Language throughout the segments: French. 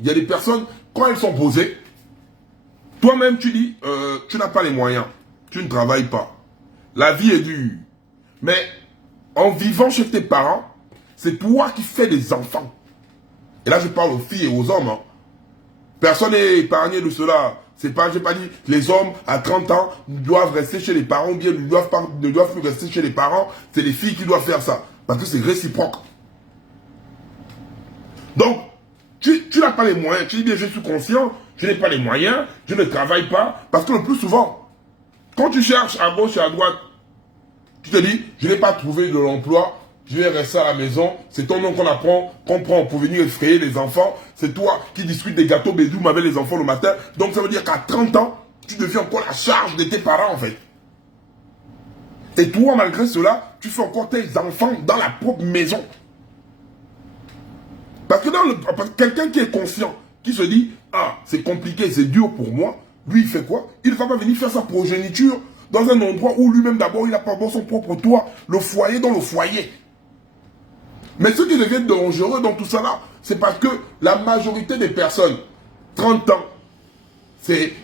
Il y a des personnes, quand elles sont posées, toi-même tu dis, tu n'as pas les moyens, tu ne travailles pas. La vie est dure. Mais en vivant chez tes parents, c'est toi qui fais des enfants. Et là je parle aux filles et aux hommes. Hein. Personne n'est épargné de cela. C'est pas, j'ai pas dit, les hommes à 30 ans doivent rester chez les parents ou bien ne doivent plus rester chez les parents. C'est les filles qui doivent faire ça. Parce que c'est réciproque. Donc, tu n'as pas les moyens. Tu dis bien, je suis conscient, je n'ai pas les moyens, je ne travaille pas. Parce que le plus souvent, quand tu cherches à gauche et à droite, tu te dis, je n'ai pas trouvé de l'emploi, je vais rester à la maison. C'est ton nom qu'on prend pour venir effrayer les enfants. C'est toi qui discutes des gâteaux bédoum avec les enfants le matin. Donc ça veut dire qu'à 30 ans, tu deviens encore la charge de tes parents en fait. Et toi, malgré cela, tu fais encore tes enfants dans la propre maison. Parce que quelqu'un qui est conscient, qui se dit, ah, c'est compliqué, c'est dur pour moi, lui, il fait quoi? Il ne va pas venir faire sa progéniture dans un endroit où lui-même, d'abord, il n'a pas son propre toit, le foyer dans le foyer. Mais ce qui devient dangereux dans tout ça là, c'est parce que la majorité des personnes, 30 ans,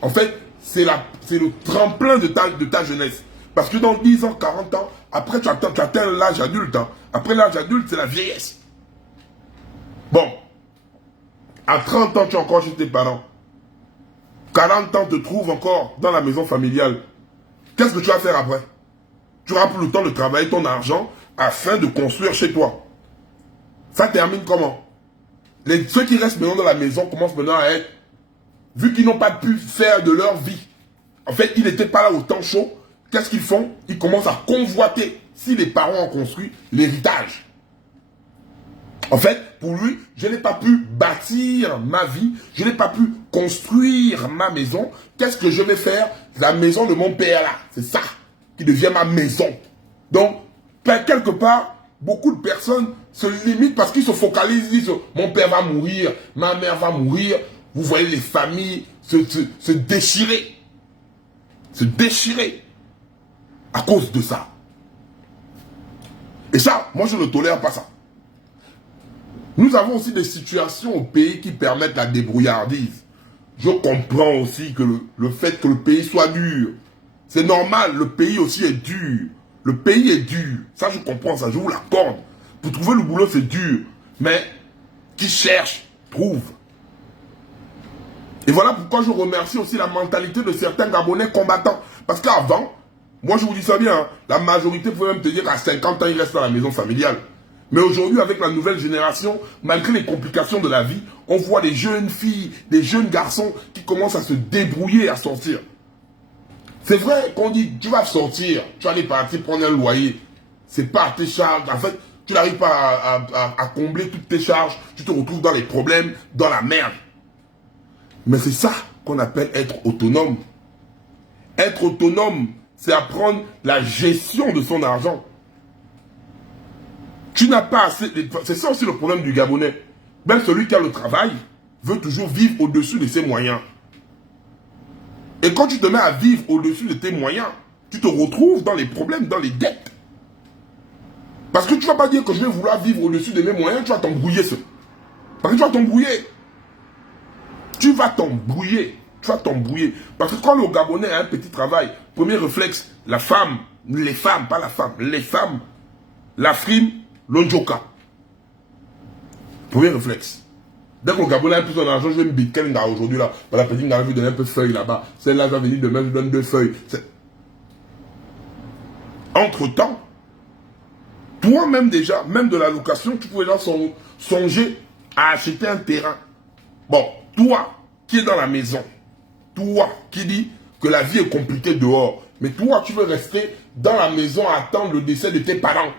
en fait, c'est le tremplin de ta jeunesse. Parce que dans 10 ans, 40 ans, après tu atteins l'âge adulte. Hein. Après l'âge adulte, c'est la vieillesse. Bon, à 30 ans, tu es encore chez tes parents. 40 ans, te trouves encore dans la maison familiale. Qu'est-ce que tu vas faire après? Tu auras plus le temps de travailler ton argent afin de construire chez toi. Ça termine comment? Ceux qui restent maintenant dans la maison commencent maintenant à être, vu qu'ils n'ont pas pu faire de leur vie, en fait, ils n'étaient pas là au temps chaud, qu'est-ce qu'ils font? Ils commencent à convoiter, si les parents ont construit, l'héritage. En fait, pour lui, je n'ai pas pu bâtir ma vie, je n'ai pas pu construire ma maison. Qu'est-ce que je vais faire? La maison de mon père là, c'est ça qui devient ma maison. Donc, quelque part, beaucoup de personnes se limitent parce qu'ils se focalisent, ils disent mon père va mourir, ma mère va mourir. Vous voyez les familles se déchirer. Se déchirer à cause de ça. Et ça, moi je ne tolère pas ça. Nous avons aussi des situations au pays qui permettent la débrouillardise. Je comprends aussi que le fait que le pays soit dur, c'est normal, le pays aussi est dur. Le pays est dur. Ça, je comprends ça, je vous l'accorde. Pour trouver le boulot, c'est dur. Mais qui cherche, trouve. Et voilà pourquoi je remercie aussi la mentalité de certains Gabonais combattants. Parce qu'avant, moi je vous dis ça bien, hein, la majorité pouvait même te dire qu'à 50 ans, ils restent dans la maison familiale. Mais aujourd'hui, avec la nouvelle génération, malgré les complications de la vie, on voit des jeunes filles, des jeunes garçons qui commencent à se débrouiller, à sortir. C'est vrai qu'on dit, tu vas sortir, tu vas aller partir prendre un loyer. C'est pas tes charges. En fait, tu n'arrives pas à combler toutes tes charges. Tu te retrouves dans les problèmes, dans la merde. Mais c'est ça qu'on appelle être autonome. Être autonome, c'est apprendre la gestion de son argent. Tu n'as pas assez... C'est ça aussi le problème du Gabonais. Même celui qui a le travail veut toujours vivre au-dessus de ses moyens. Et quand tu te mets à vivre au-dessus de tes moyens, tu te retrouves dans les problèmes, dans les dettes. Parce que tu ne vas pas dire que je vais vouloir vivre au-dessus de mes moyens, tu vas t'embrouiller. Parce que tu vas t'embrouiller. Tu vas t'embrouiller. Tu vas t'embrouiller. Parce que quand le Gabonais a un petit travail, premier réflexe, la femme, les femmes, pas la femme, les femmes, la frime, l'onjoka. Premier réflexe. Dès que le Gabonais a un peu son argent, je vais me bitcoin aujourd'hui là. La petite m'a vu donner un peu de feuilles là-bas. Celle-là va venir demain, je donne 2 feuilles. Entre-temps, toi-même déjà, même de la location, tu pouvais déjà songer à acheter un terrain. Bon, toi qui es dans la maison, toi qui dis que la vie est compliquée dehors, mais toi tu veux rester dans la maison à attendre le décès de tes parents.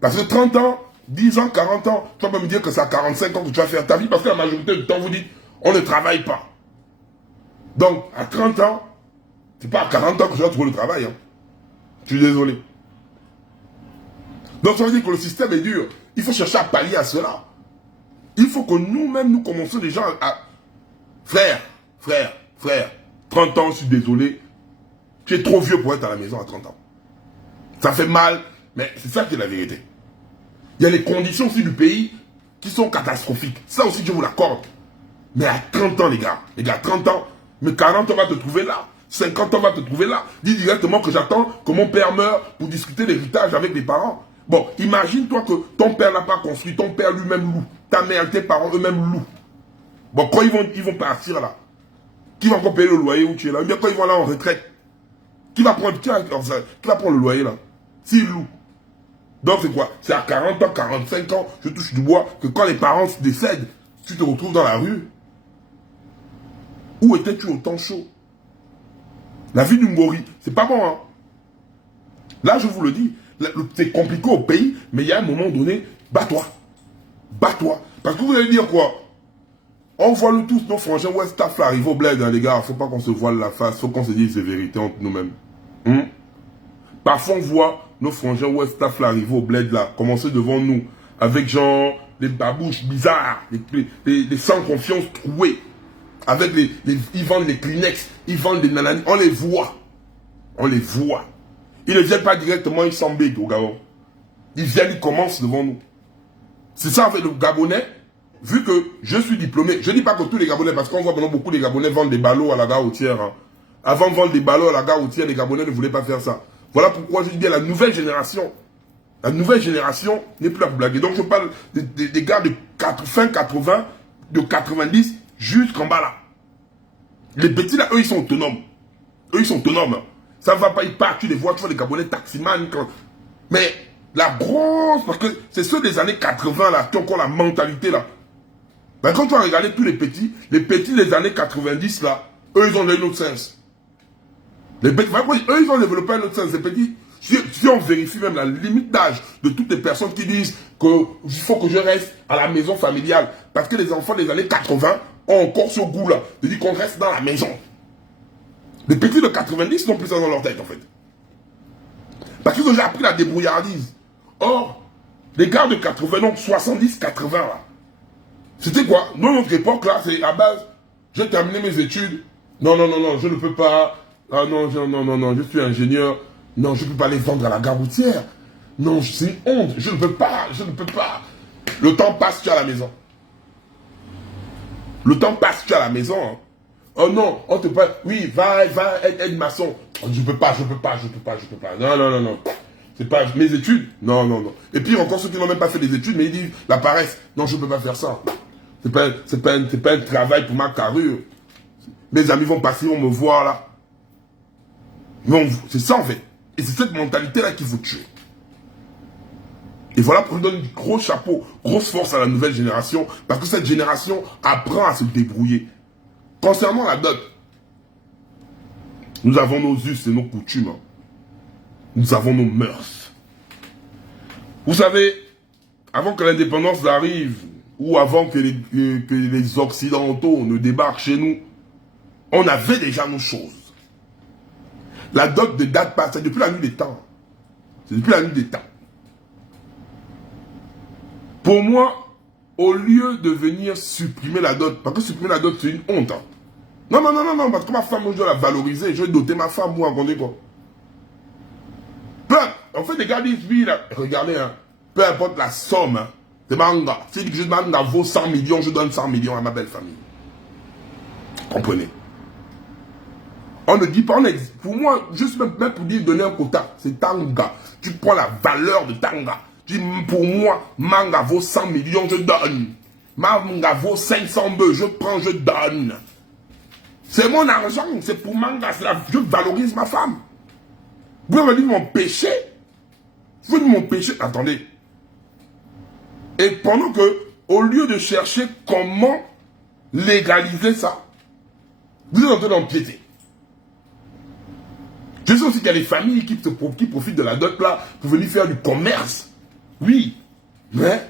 Parce que 30 ans, 10 ans, 40 ans, tu vas pas me dire que c'est à 45 ans que tu vas faire ta vie, parce que la majorité du temps vous dites, on ne travaille pas. Donc, à 30 ans, c'est pas à 40 ans que tu vas trouver le travail. Hein. Je suis désolé. Donc ça veut dire que le système est dur. Il faut chercher à pallier à cela. Il faut que nous-mêmes, nous commencions déjà à... Frère, 30 ans, je suis désolé. Tu es trop vieux pour être à la maison à 30 ans. Ça fait mal, mais c'est ça qui est la vérité. Il y a les conditions aussi du pays qui sont catastrophiques. Ça aussi, je vous l'accorde. Mais à 30 ans, les gars, 30 ans, mais 40 ans va te trouver là. 50 ans va te trouver là. Dis directement que j'attends que mon père meure pour discuter l'héritage avec les parents. Bon, imagine-toi que ton père n'a pas construit, ton père lui-même loue. Ta mère, tes parents eux-mêmes louent. Bon, quand ils vont partir là, qui va encore payer le loyer où tu es là? Bien quand ils vont là en retraite, qui va prendre le loyer là? S'ils louent. Donc c'est quoi? C'est à 40 ans, 45 ans, je touche du bois, que quand les parents décèdent, tu te retrouves dans la rue. Où étais-tu au temps chaud? La vie du Ngori, c'est pas bon, hein? Là, je vous le dis, c'est compliqué au pays, mais il y a un moment donné, bats-toi. Bats-toi. Parce que vous allez dire quoi? On voit nous tous, nos frangins, ouais, staff là, arrive au bled, hein, les gars. Faut pas qu'on se voile la face, faut qu'on se dise les vérités entre nous-mêmes. Parfois, on voit nos frangins, ouais, staff là, arrive au bled là, commencer devant nous, avec genre, les babouches bizarres, les sans confiance troués. Avec ils vendent les Kleenex, ils vendent les nananis, on les voit. On les voit. Ils ne viennent pas directement, ils s'embêtent au Gabon. Ils viennent, ils commencent devant nous. C'est ça avec le Gabonais, vu que je suis diplômé. Je ne dis pas que tous les Gabonais, parce qu'on voit maintenant beaucoup de Gabonais vendent des ballots à la gare routière. Hein. Avant de vendre des ballots à la gare routière, les Gabonais ne voulaient pas faire ça. Voilà pourquoi je dis bien la nouvelle génération. La nouvelle génération n'est plus à blaguer. Donc je parle des gars de fin 80, de 90, jusqu'en bas là. Les petits là, eux ils sont autonomes. Eux ils sont autonomes. Ça ne va pas, ils partent, tu les vois, tu vois les Gabonais taximans. Mais la grosse, parce que c'est ceux des années 80 là, qui ont encore la mentalité là. Ben, quand tu vas regarder tous les petits des années 90 là, eux ils ont un autre sens. Les petits, eux ils ont développé un autre sens. Les petits, si on vérifie même la limite d'âge de toutes les personnes qui disent qu'il faut que je reste à la maison familiale, parce que les enfants des années 80 ont encore ce goût-là, de dire qu'on reste dans la maison. Les petits de 90 n'ont plus ça dans leur tête, en fait. Parce qu'ils ont déjà appris la débrouillardise. Or, les gars de 80, donc 70-80, là, c'était quoi? Dans notre époque, là, c'est à base, j'ai terminé mes études. Non, je ne peux pas. Ah non, non, je suis ingénieur. Non, je ne peux pas les vendre à la gare routière. Non, c'est une honte. Je ne peux pas. Le temps passe, tu es à la maison. Le temps passe, tu es à la maison. Hein. Oh non, on te parle. Oui, va, aide maçon. Oh, je peux pas. Non. C'est pas mes études. Non. Et puis encore ceux qui n'ont même pas fait des études, mais ils disent la paresse. Non, je ne peux pas faire ça. C'est pas un travail pour ma carrure. Mes amis vont passer, vont me voir là. Non, c'est ça en fait. Et c'est cette mentalité-là qu'il faut tuer. Et voilà pourquoi je donne gros chapeau, grosse force à la nouvelle génération, parce que cette génération apprend à se débrouiller. Concernant la dot, nous avons nos us et nos coutumes. Nous avons nos mœurs. Vous savez, avant que l'indépendance arrive, ou avant que les Occidentaux ne débarquent chez nous, on avait déjà nos choses. La dot ne date pas, c'est depuis la nuit des temps. C'est depuis la nuit des temps. Pour moi, au lieu de venir supprimer la dot, parce que supprimer la dot, c'est une honte. Hein. Non, parce que ma femme, je dois la valoriser, je vais doter ma femme, vous racontez quoi. En fait, les gars disent, oui, là, regardez, hein, peu importe la somme, hein, c'est manga. Si je demande à vaut 100 millions, je donne 100 millions à ma belle famille. Comprenez? On ne dit pas, pour moi, juste même pour dire donner un quota, c'est tanga. Tu prends la valeur de tanga. Tu dis, pour moi, manga vaut 100 millions, je donne. Manga vaut 500 bœufs, je prends, je donne. C'est mon argent, c'est pour manga, je valorise ma femme. Vous pouvez me dire mon péché. Vous pouvez me dire mon péché. Attendez. Et pendant que, au lieu de chercher comment légaliser ça, vous êtes en train d'empiéter. Je sais aussi qu'il y a des familles qui profitent de la dot là pour venir faire du commerce. Oui. Mais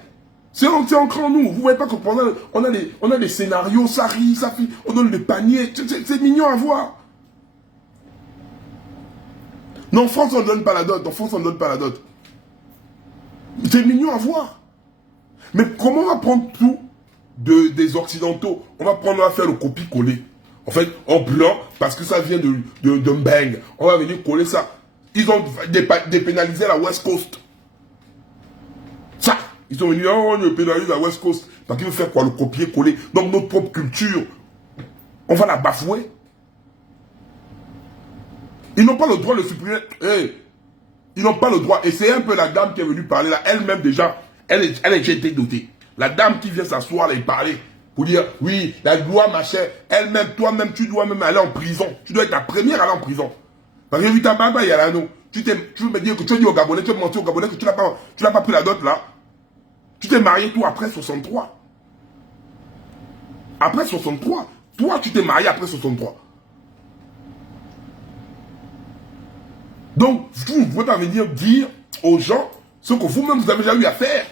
c'est ancré en nous. Vous ne voyez pas que pendant on a des scénarios, ça rit, ça fait, on donne des paniers. C'est mignon à voir. Non, en France, on ne donne pas la dot. En France, on ne donne pas la dot. C'est mignon à voir. Mais comment on va prendre tout des Occidentaux? On va faire le copie-coller. En fait, en blanc, parce que ça vient de Mbeng. On va venir coller ça. Ils ont dépénalisé la West Coast. Ça, Ils sont venus, oh, on pénalise la West Coast. Parce qu'ils veulent faire quoi? Le copier-coller. Donc notre propre culture, on va la bafouer. Ils n'ont pas le droit de supprimer. Hey, ils n'ont pas le droit. Et c'est un peu la dame qui est venue parler là. Elle-même déjà, elle a déjà été dotée. La dame qui vient s'asseoir là et parler. Pour dire, oui, la loi, machin. Elle-même, toi-même, tu dois même aller en prison. Tu dois être la première à aller en prison. Parce que vu ta baba, il y a l'anneau. Tu veux me dire que tu as dit au Gabonais, tu as menti au Gabonais que tu n'as pas pris la dot là. Tu t'es marié toi après 63. Après 63. Toi, tu t'es marié après 63. Donc, vous ne pouvez pas venir dire aux gens ce que vous-même vous avez déjà eu à faire.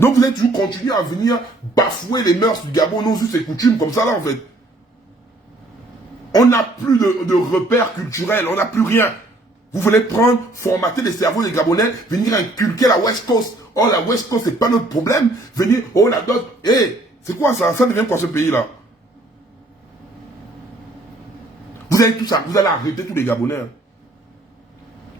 Donc, vous allez toujours continuer à venir bafouer les mœurs du Gabon, nos us et coutumes, comme ça là en fait. On n'a plus de repères culturels, on n'a plus rien. Vous voulez prendre, formater les cerveaux des Gabonais, venir inculquer la West Coast. Oh, la West Coast, c'est pas notre problème. Venir, oh, la dot. Eh, c'est quoi ça? Ça devient quoi ce pays-là? Vous allez tout ça, vous allez arrêter tous les Gabonais.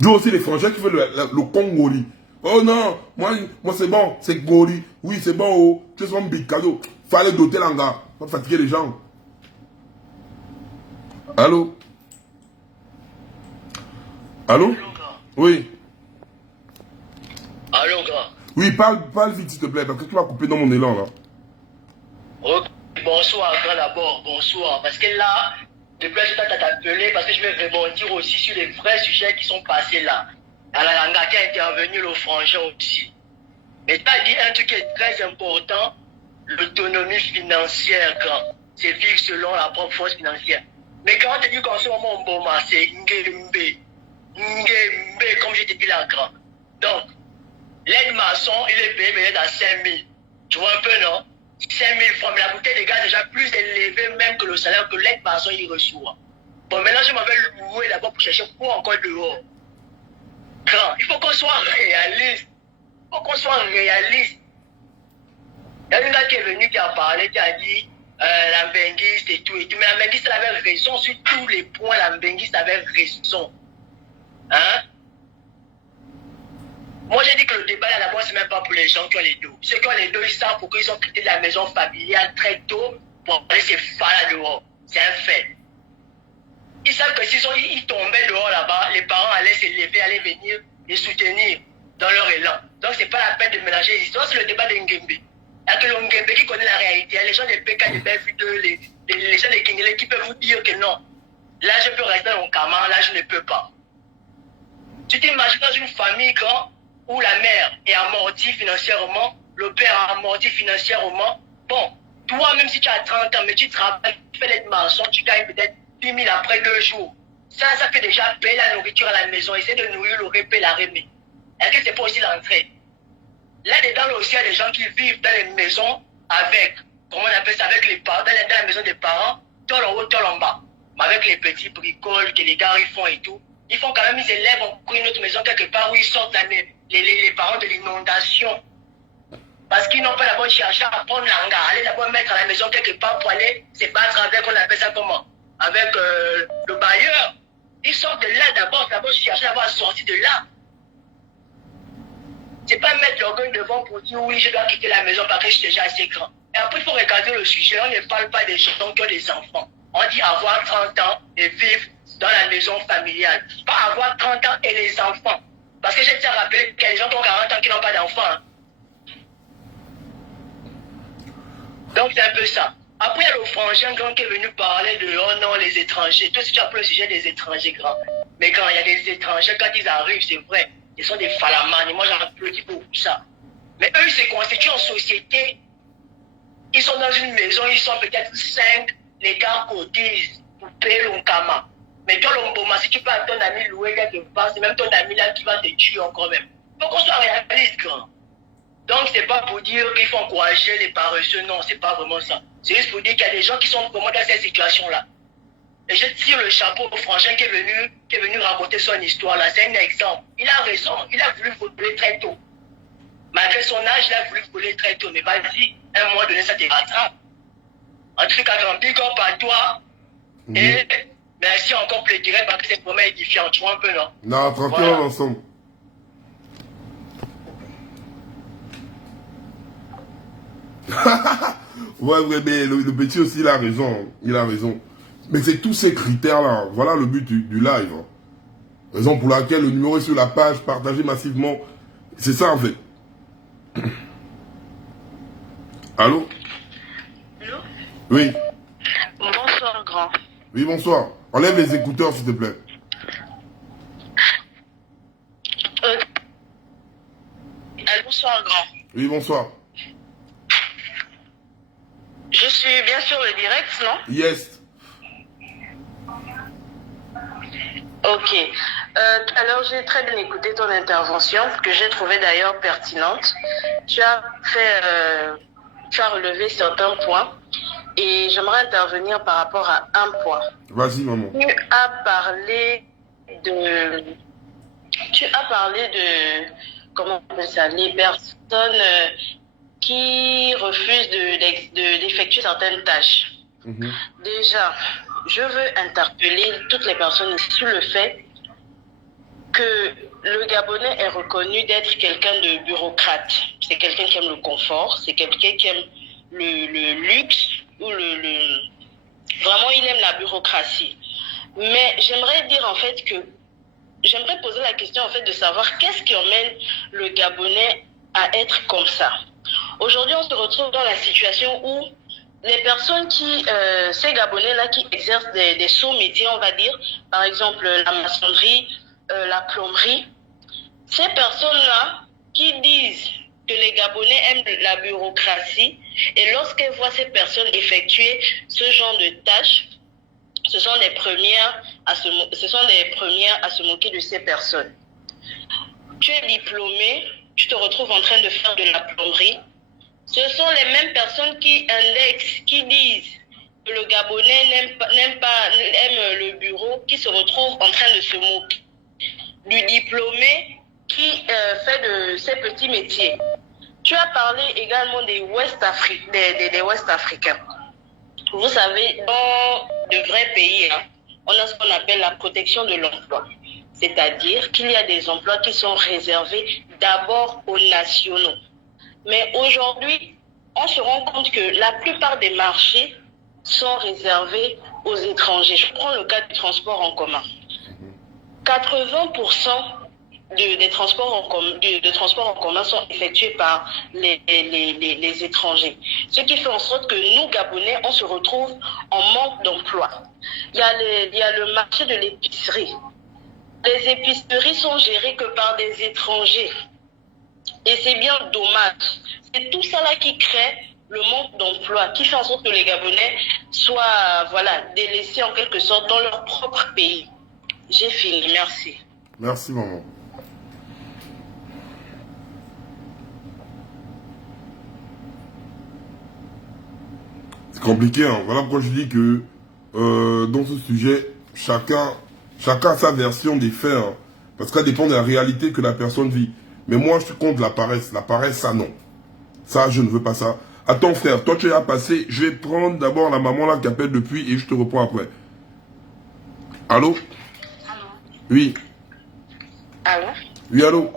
Nous aussi, les Français qui veulent le Congoli. Oh non, moi c'est bon, c'est Goli. Oui, c'est bon, oh, tu es son big cadeau. Fallait doter l'anga, pas fatiguer les gens. Allô? Allô? Oui. Allô, gars. Oui, parle vite, s'il te plaît, parce que tu vas couper dans mon élan, là. Ok, bonsoir, grand, d'abord, bonsoir. Parce que là, depuis là, je t'ai appelé parce que je vais rebondir aussi sur les vrais sujets qui sont passés là. À la langa qui a intervenu, le frangin aussi. Mais tu as dit un truc qui est très important, l'autonomie financière, grand. C'est vivre selon la propre force financière. Mais quand tu dis qu'en ce moment, on bombe, c'est Ngembe. Ngembe, comme je t'ai dit là, grand. Donc, l'aide maçon, il est payé peut-être à 5 000. Tu vois un peu, non? 5 000 francs. Mais la bouteille de gaz est déjà plus élevée même que le salaire que l'aide maçon il reçoit. Bon, maintenant, je m'avais loué là-bas pour chercher quoi encore dehors. Grand, il faut qu'on soit réaliste. Il faut qu'on soit réaliste. Il y a une gars qui est venu, qui a parlé, qui a dit la benguiste et tout. Mais la benguiste avait raison sur tous les points. La benguiste avait raison. Hein? Moi, j'ai dit que le débat là, d'abord, c'est même pas pour les gens qui ont les dos. Ceux qui ont les dos, ils savent pourquoi ils ont quitté la maison familiale très tôt pour aller se faire là dehors. C'est un fait. Ils savent que s'ils tombaient dehors là-bas, les parents allaient se lever, allaient venir les soutenir dans leur élan. Donc, c'est pas la peine de mélanger les histoires. C'est le débat de Ngembe. Il y a que le Ngembe qui connaît la réalité. Il y a les gens des PK, des Belvude, les gens des Kingele qui peuvent vous dire que non. Là, je peux rester dans mon camarade, là, je ne peux pas. Tu t'imagines dans une famille quand où la mère est amortie financièrement, le père est amorti financièrement. Bon, toi, même si tu as 30 ans, mais tu travailles, tu fais l'aide maçon, tu gagnes peut-être 10 000 après 2 jours. Ça fait déjà payer la nourriture à la maison, essayer de nourrir le répé, la remet. Est-ce que c'est pas aussi l'entrée? Là-dedans, aussi, il y a des gens qui vivent dans les maisons avec, comment on appelle ça, avec les parents, dans la maison des parents, tol en haut, tol en bas. Mais avec les petits bricoles que les gars ils font et tout, ils font quand même, ils élèvent encore une autre maison quelque part où ils sortent les parents de l'inondation. Parce qu'ils n'ont pas d'abord cherché à prendre l'anga, aller d'abord mettre à la maison quelque part pour aller se battre avec, on appelle ça comment? Avec le bailleur. Ils sortent de là d'abord chercher à sortir de là. C'est pas mettre l'orgueil devant pour dire oui, je dois quitter la maison parce que je suis déjà assez grand. Et après, il faut regarder le sujet. On ne parle pas des gens qui ont des enfants. On dit avoir 30 ans et vivre dans la maison familiale. Pas avoir 30 ans et les enfants. Parce que j'ai déjà rappelé qu'il y a des gens qui ont 40 ans qui n'ont pas d'enfants. Hein. Donc c'est un peu ça. Après, il y a le frangin grand qui est venu parler de oh non, les étrangers. Toi, si tu as appelé le sujet des étrangers grands. Mais quand il y a des étrangers, quand ils arrivent, c'est vrai. Ils sont des falamanes, et moi j'applaudis beaucoup ça. Mais eux, ils se constituent en société. Ils sont dans une maison, ils sont peut-être 5, les gars cotisent pour payer l'onkama. Mais toi, l'omboma, si tu peux à ton ami louer quelque part, c'est même ton ami là qui va te tuer encore même. Il faut qu'on soit réaliste, grand. Donc, c'est pas pour dire qu'il faut encourager les paresseux, non, c'est pas vraiment ça. C'est juste pour dire qu'il y a des gens qui sont vraiment dans cette situation-là. Et je tire le chapeau au frangin qui est venu raconter son histoire là. C'est un exemple. Il a raison, il a voulu voler très tôt. Malgré son âge, il a voulu voler très tôt. Mais vas-y, un mois donné, ça te rattrape. En tout cas, grand big up à toi. Et merci encore pour le direct parce que c'est vraiment édifiant. Tu vois un peu, non? Non, tranquille, voilà. Ensemble. Ouais, ouais, mais le petit aussi, il a raison. Il a raison. Mais c'est tous ces critères-là. Voilà le but du live. Raison pour laquelle le numéro est sur la page, partagé massivement. C'est ça, en fait. Allô? Allô? Oui. Bonsoir, grand. Oui, bonsoir. Enlève les écouteurs, s'il te plaît. Bonsoir, grand. Oui, bonsoir. Je suis bien sûr le direct, non? Yes. Ok. Tout à l'heure, j'ai très bien écouté ton intervention, que j'ai trouvée d'ailleurs pertinente. Tu as relevé certains points et j'aimerais intervenir par rapport à un point. Vas-y, maman. Tu as parlé de, comment on appelle ça, les personnes qui refusent d'effectuer certaines tâches. Déjà, je veux interpeller toutes les personnes sur le fait que le Gabonais est reconnu d'être quelqu'un de bureaucrate. C'est quelqu'un qui aime le confort, c'est quelqu'un qui aime le luxe, ou vraiment il aime la bureaucratie. Mais j'aimerais dire en fait que, j'aimerais poser la question en fait de savoir qu'est-ce qui emmène le Gabonais à être comme ça. Aujourd'hui, on se retrouve dans la situation où les personnes ces Gabonais-là qui exercent des sous-métiers, on va dire, par exemple la maçonnerie, la plomberie, ces personnes-là qui disent que les Gabonais aiment la bureaucratie, et lorsqu'elles voient ces personnes effectuer ce genre de tâches, ce sont les premières à se moquer de ces personnes. Tu es diplômé, tu te retrouves en train de faire de la plomberie. Ce sont les mêmes personnes qui indexent, qui disent que le Gabonais aime le bureau, qui se retrouvent en train de se moquer du diplômé qui fait de ces petits métiers. Tu as parlé également des West Africains. Vous savez, dans de vrais pays, on a ce qu'on appelle la protection de l'emploi. C'est-à-dire qu'il y a des emplois qui sont réservés d'abord aux nationaux. Mais aujourd'hui, on se rend compte que la plupart des marchés sont réservés aux étrangers. Je prends le cas du transport en commun. 80% des transports en commun sont effectués par les étrangers. Ce qui fait en sorte que nous, Gabonais, on se retrouve en manque d'emploi. Il y a le marché de l'épicerie. Les épiceries sont gérées que par des étrangers. Et c'est bien dommage. C'est tout ça là qui crée le manque d'emploi, qui fait en sorte que les Gabonais soient délaissés en quelque sorte dans leur propre pays. J'ai fini, merci. Merci, maman. C'est compliqué, hein. Voilà pourquoi je dis que dans ce sujet, chacun a sa version des faits, hein. Parce que ça dépend de la réalité que la personne vit. Mais moi, je suis contre la paresse. La paresse, ça, non. Ça, je ne veux pas ça. Attends, frère, toi, tu as passé. Je vais prendre d'abord la maman là qui appelle depuis et je te reprends après. Allô? Allô? Oui. Allô? Oui, allô?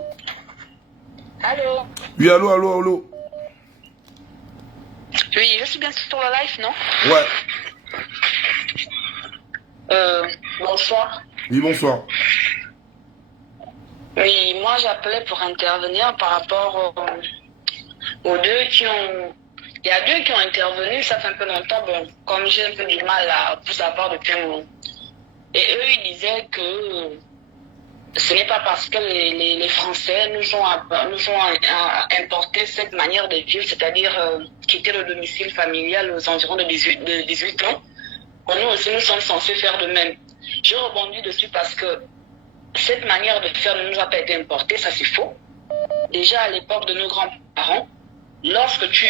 Allô? Oui, allô, allô, allô? Oui, je suis bien sur le live, non? Ouais. Bonsoir. Oui, bonsoir. Oui, moi j'appelais pour intervenir par rapport aux deux qui ont... Il y a deux qui ont intervenu, ça fait un peu longtemps, bon, comme j'ai un peu du mal à vous savoir depuis un moment. Et eux, ils disaient que ce n'est pas parce que les Français nous ont importé cette manière de vivre, c'est-à-dire quitter le domicile familial aux environs de 18 ans, que nous aussi nous sommes censés faire de même. Je rebondis dessus parce que cette manière de faire ne nous a pas été importée, ça c'est faux. Déjà à l'époque de nos grands-parents, lorsque tu